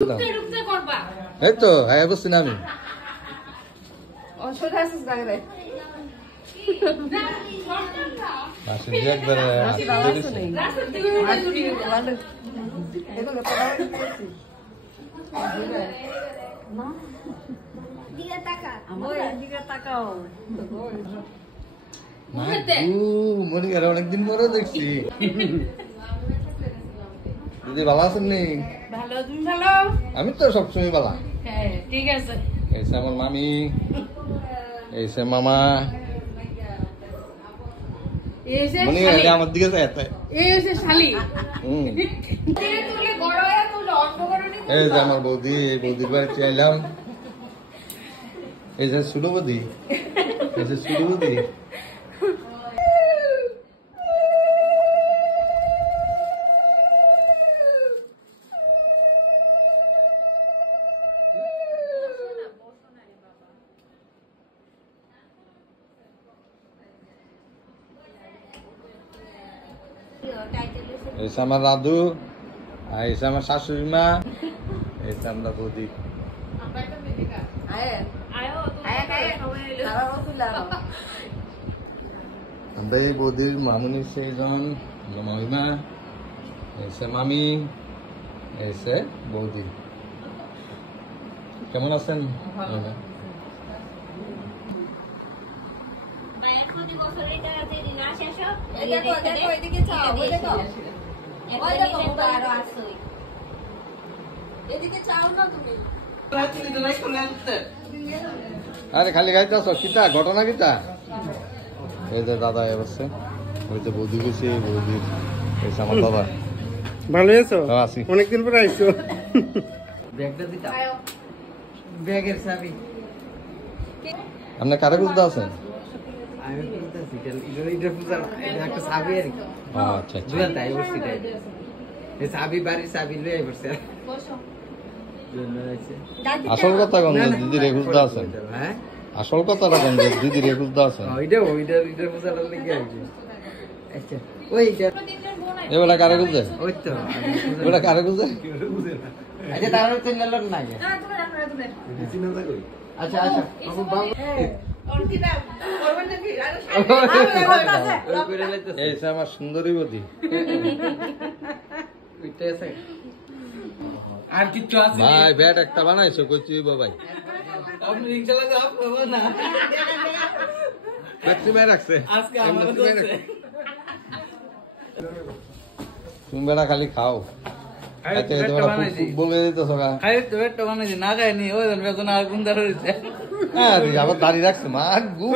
এই তো হ্যাঁ বুঝছি না আমি অনেকদিন পরে দেখছি দিদি ভালো আছেন নি? আমি তো সবসময় ভালো। ঠিক আছে। এসে আমার মামি, এসে মামা, আমার দিকে এই যে আমার বৌদি, এই বৌদির বাড়িতে এলাম। এই যে ছোট বৌদি, এই যে ছোট বৌদি। এসে আমার দাদু, এসে আমার শাশুড়ি মা, এসে আমরা বৌদি। আমরা এই বৌদির মামুনি সেইজন মামিমা, এসে মামি, এসে বৌদি। কেমন আছেন? আরে খালি গাইতে আছো কিতা ঘটনা কিতা? এই যে দাদা বসছে, ওই যে বৌদি গেছে, বৌদির এসে আমার দাদা। ভালো আছো? আছি। অনেকদিন পরে আইছো। আপনি কারে বুঝতে আছেন? আসল কথা কোন দিদি রে বুঝতে আছেন? আসল কথাটা কোন দিদি রে বুঝতে আছেন? এবার কারে বুঝে? ওটা কারে বুঝে? আচ্ছা আচ্ছা আমার সুন্দরী বৌদি। আর কিছু আছে ভাই ব্যাট একটা বানাইছো কইছি বাবাই আপনি রিকশা লাগা পাবো না ট্যাক্সি ভাই রাখছে আজকে আমাদের দোস্ত তুমি বেড়া খালি খাও আচ্ছা তোমরা বলে দিতেছো গা খাই তো একটা বানাইছি না খাইনি ওই বেতন আর গুন্ডা রইছে আরে আবার দাড়ি রাখছো মা গু